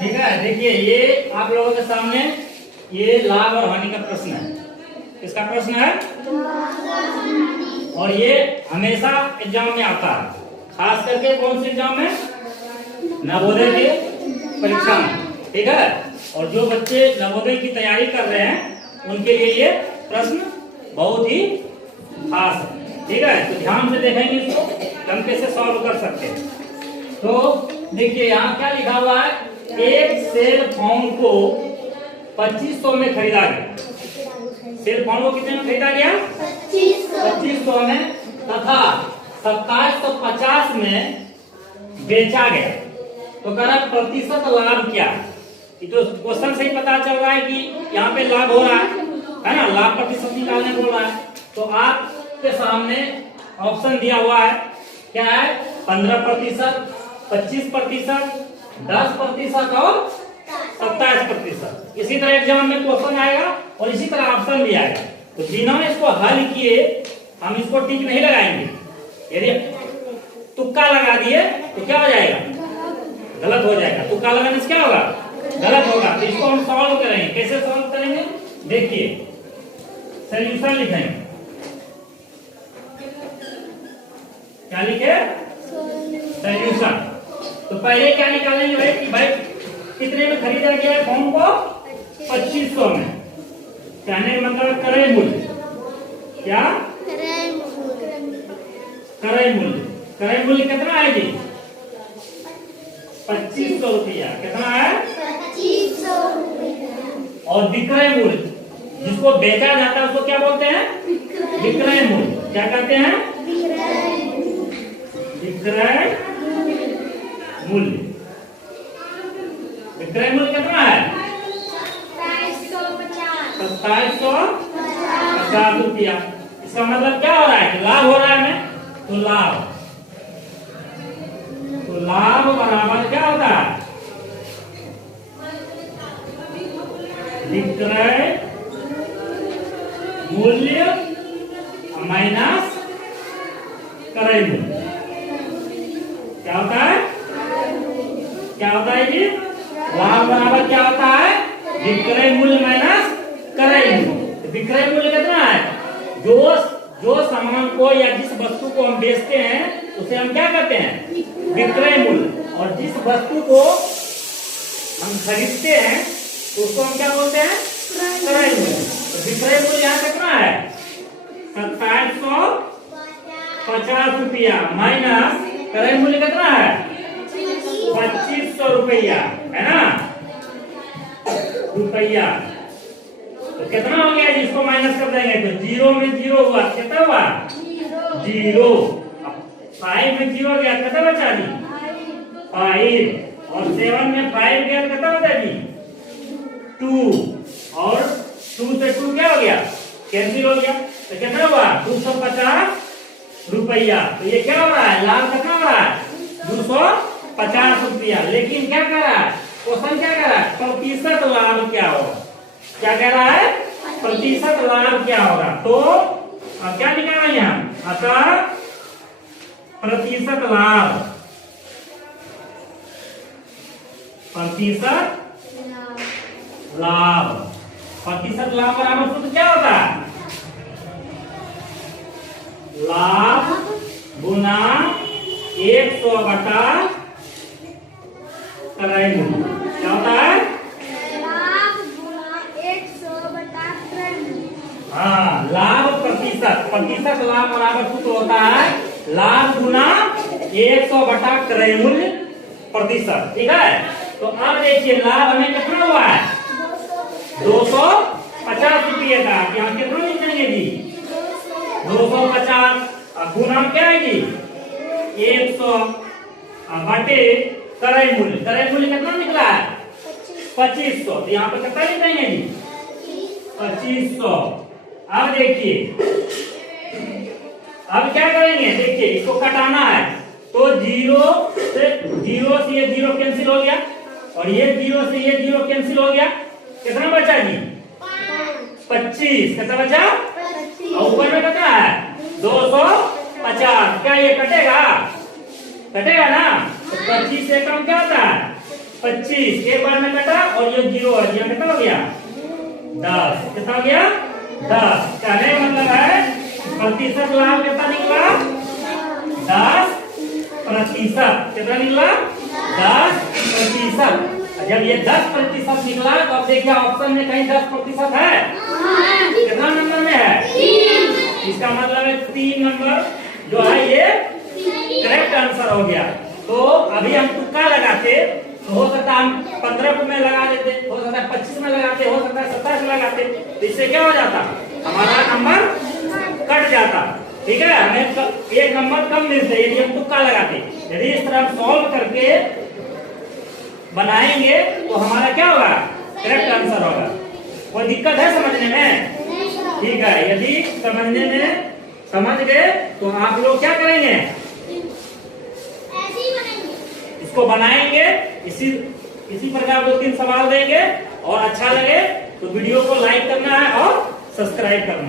ठीक है, देखिए ये आप लोगों के सामने ये लाभ और हानि का प्रश्न है। इसका प्रश्न है और ये हमेशा एग्जाम में आता है, खास करके कौन से एग्जाम में, नवोदय की परीक्षा में। ठीक है, और जो बच्चे नवोदय की तैयारी कर रहे हैं उनके लिए ये प्रश्न बहुत ही खास है। ठीक है, तो ध्यान से देखेंगे इसको, हम कैसे सॉल्व कर सकते हैं। तो देखिए यहाँ क्या लिखा हुआ है, एक सेल फोन को 2500 में खरीदा गया। सेल फोन को कितने में खरीदा गया, 2500 में, तथा 2750 में बेचा गया। तो कह रहा प्रतिशत लाभ क्या है। ये तो क्वेश्चन से ही पता चल रहा है कि यहाँ पे लाभ हो रहा है ना, लाभ प्रतिशत निकालने बोल रहा है। तो आपके सामने ऑप्शन दिया हुआ है, क्या है, 15%, 25%, 10% और 27%। इसी तरह एग्जाम में क्वेश्चन आएगा और इसी तरह ऑप्शन भी आएगा। तो जिन्होंने इसको हल किए हम इसको टिक नहीं लगाएंगे। यदि तुक्का लगा दिए तो क्या हो जाएगा, गलत हो जाएगा। तुक्का लगाने से क्या होगा, गलत होगा। तो इसको हम सॉल्व करेंगे। कैसे सॉल्व करेंगे, देखिए सॉल्यूशन लिखेंगे। क्या लिखे, सॉल्यूशन। तो पहले क्या निकालेंगे भाई कि भाई कितने में खरीदा गया है फोन को, 2500 में। कहने का मतलब क्रय मूल्य, क्या क्रय मूल्य, क्रय मूल्य कितना है जी, 2500 रुपया। कितना है, 2500 रुपया। और विक्रय मूल्य, जिसको बेचा जाता है उसको क्या बोलते हैं, विक्रय मूल्य। क्या कहते हैं, विक्रय मूल्य। विक्रय मूल्य कितना है, 2750 रुपया। इसका मतलब क्या हो रहा है, लाभ हो रहा है हमें। तो लाभ बराबर क्या होता है, विक्रय मूल्य माइनस क्रय मूल्य। क्या होता है, क्या होता है जी, लाभ बराबर क्या होता है, विक्रय मूल्य माइनस क्रय मूल्य। विक्रय मूल्य कितना है, जो सामान को या जिस वस्तु को हम बेचते हैं उसे हम क्या कहते हैं, विक्रय मूल्य। और जिस वस्तु को हम खरीदते हैं तो उसको हम क्या बोलते हैं, क्रय मूल्य। तो विक्रय मूल्य यहाँ कितना है, 2750 रुपया माइनस क्रय मूल्य कितना है, 2500 रुपया, है ना, रुपया। तो कितना हो गया, जिसको माइनस कर देंगे तो 0 में 0 हुआ, कितना हुआ, 0। 5 में 0 गया, कितना बचा जी, 5। और 7 में 5 गया, कितना बचा जी, 2। और 2 से 2 क्या हो गया, कैंसिल हो गया। तो कितना हुआ, 250 रुपया। तो ये क्या हो रहा है, लाभ कितना हो रहा है, 250 रुपया। लेकिन क्या कह रहा है क्वेश्चन, क्या कह रहा है, प्रतिशत लाभ क्या होगा। क्या कह रहा है, प्रतिशत लाभ क्या होगा। तो अब क्या निकालेंगे हम, अतः प्रतिशत लाभ, प्रतिशत लाभ, प्रतिशत लाभ बराबर सूत्र क्या होता है, लाभ गुना 100 बटा क्रय मूल्य। क्या होता है, लाभ गुना 100 बटा क्रय मूल्य। हाँ, लाभ प्रतिशत, प्रतिशत लाभ बराबर सूत्र होता है लाभ गुना 100 बटा क्रय मूल्य प्रतिशत। ठीक है, तो अब देखिए लाभ हमें कितना हुआ है, 250 रुपये का। यहाँ कितना लिखेंगे जी, 250। गुना क्या है जी, 100 बटे क्रय मूल्य। क्रय मूल्य कितना निकला है, 2500। तो यहाँ पर कितना लिखेंगे जी, 2500। अब देखिए अब क्या करेंगे, देखिए इसको कटाना है तो 0 से ये 0 कैंसिल हो गया और ये 0 से ये 0 कैंसिल हो गया। कितना बचा जी, 25। कितना बचा, और ऊपर में कितना है, 250। क्या ये कटेगा, कटेगा ना। तो 25 से कम क्या होता है, 25 एक बार में कटा और ये 0 है, यहाँ कितना हो गया 10, कितना हो गया 10। कहने का मतलब है प्रतिशत लाभ कितना निकला 10%। कितना निकला 10%। जब ये 10% निकला तो अब देखिए ऑप्शन में कहीं 10% है, कितना नंबर में है, इसका मतलब है 3 नंबर जो है ये करेक्ट आंसर हो गया। तो अभी हम तुक्का लगाते तो हो सकता है हम 15 में लगा देते, हो सकता है 25 में लगाते, हो सकता है 27 में लगाते, तो इससे क्या हो जाता हमारा नंबर कट जाता। ठीक है, हमें 1 नंबर कम मिलते यदि हम तुक्का लगाते। यदि इस तरह सॉल्व करके बनाएंगे तो हमारा क्या होगा करेक्ट आंसर होगा। कोई दिक्कत है समझने में? ठीक है, यदि समझने में समझ गए तो आप लोग क्या करेंगे इसको बनाएंगे, इसी प्रकार 2-3 सवाल देंगे और अच्छा लगे तो वीडियो को लाइक करना है और सब्सक्राइब करना है।